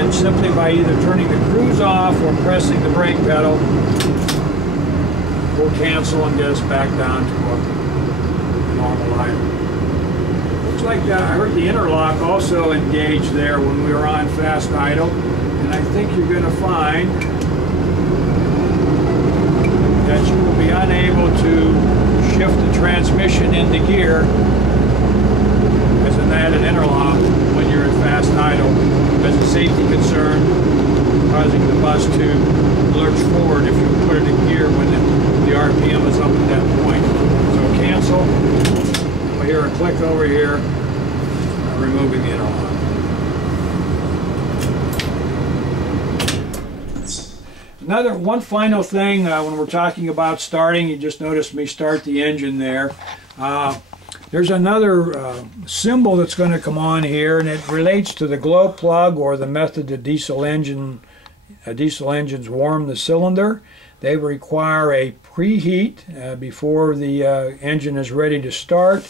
and simply by either turning the cruise off or pressing the brake pedal, we'll cancel and get us back down to a normal idle. Looks like I heard the interlock also engaged there when we were on fast idle, and I think you're going to find that you will be unable to shift the transmission into gear as an added interlock when you're in fast idle as a safety concern, causing the bus to lurch forward if you put it in gear when the RPM is up at that point. So cancel. We'll hear a click over here, removing the interlock. One final thing when we're talking about starting, you just noticed me start the engine there. There's another symbol that's going to come on here, and it relates to the glow plug or the method that diesel engines warm the cylinder. They require a preheat before the engine is ready to start,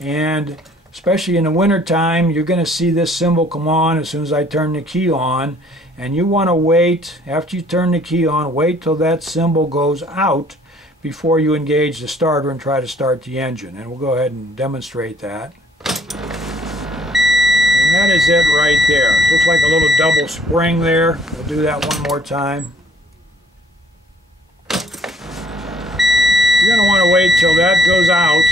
and especially in the winter time, you're going to see this symbol come on as soon as I turn the key on. And you want to wait, after you turn the key on, wait till that symbol goes out before you engage the starter and try to start the engine. And we'll go ahead and demonstrate that. And that is it right there. Looks like a little double spring there. We'll do that one more time. You're going to want to wait till that goes out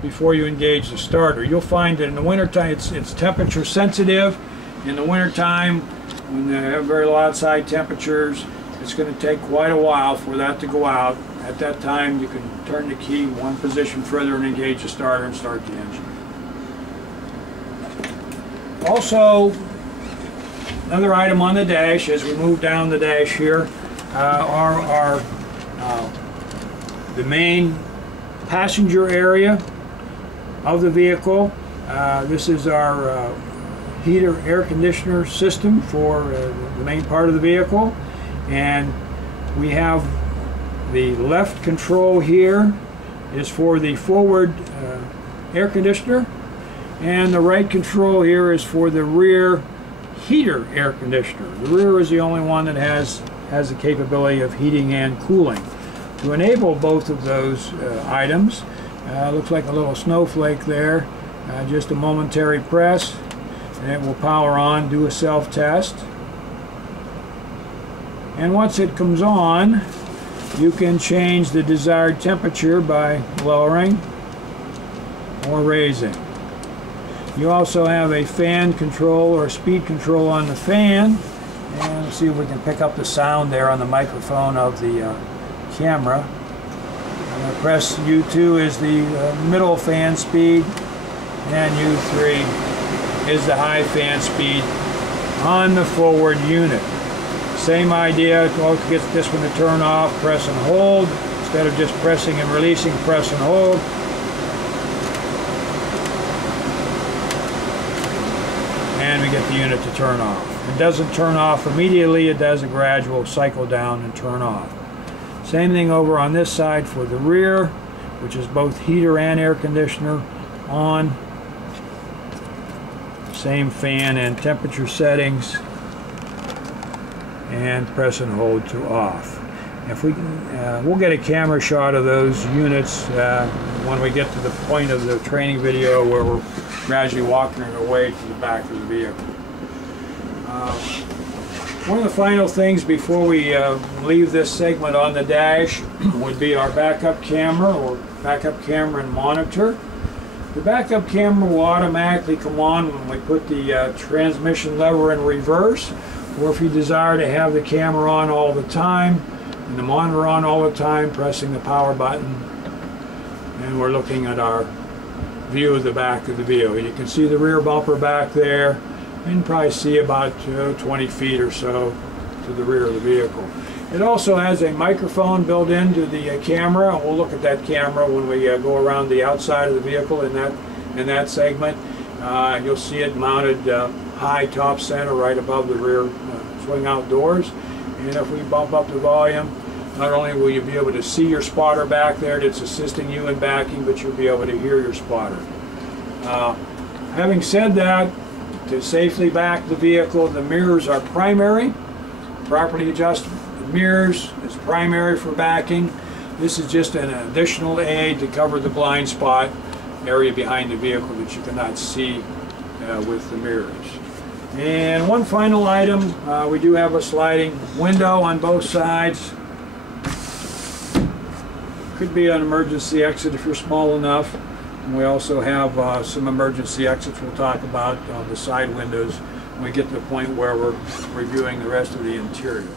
before you engage the starter. You'll find that in the wintertime it's temperature sensitive. In the wintertime, when they have very low outside temperatures, it's going to take quite a while for that to go out. At that time, you can turn the key one position further and engage the starter and start the engine. Also, another item on the dash, as we move down the dash here, are the main passenger area of the vehicle. This is our heater air conditioner system for the main part of the vehicle, and we have the left control here is for the forward air conditioner, and the right control here is for the rear heater air conditioner. The rear is the only one that has the capability of heating and cooling. To enable both of those items, looks like a little snowflake there, just a momentary press, and it will power on, do a self-test. And once it comes on, you can change the desired temperature by lowering or raising. You also have a fan control or speed control on the fan, and let's see if we can pick up the sound there on the microphone of the camera. I'm going to press U2 is the middle fan speed, and U3 is the high fan speed on the forward unit. Same idea, to get this one to turn off, press and hold. Instead of just pressing and releasing, press and hold. And we get the unit to turn off. It doesn't turn off immediately, it does a gradual cycle down and turn off. Same thing over on this side for the rear, which is both heater and air conditioner on. Same fan and temperature settings, and press and hold to off. If we can, we'll get a camera shot of those units when we get to the point of the training video where we're gradually walking our way to the back of the vehicle. One of the final things before we leave this segment on the dash would be our backup camera or backup camera and monitor. The backup camera will automatically come on when we put the transmission lever in reverse, or if you desire to have the camera on all the time and the monitor on all the time, pressing the power button, and we're looking at our view of the back of the vehicle. You can see the rear bumper back there, and you can probably see about 20 feet or so to the rear of the vehicle. It also has a microphone built into the camera. We'll look at that camera when we go around the outside of the vehicle in that segment. You'll see it mounted high top center right above the rear swing out doors. And if we bump up the volume, not only will you be able to see your spotter back there that's assisting you in backing, but you'll be able to hear your spotter. Having said that, to safely back the vehicle. The mirrors are primary, properly adjustable. The mirrors is primary for backing. This is just an additional aid to cover the blind spot area behind the vehicle that you cannot see with the mirrors. And one final item, we do have a sliding window on both sides. Could be an emergency exit if you're small enough. And we also have some emergency exits we'll talk about on the side windows when we get to the point where we're reviewing the rest of the interior.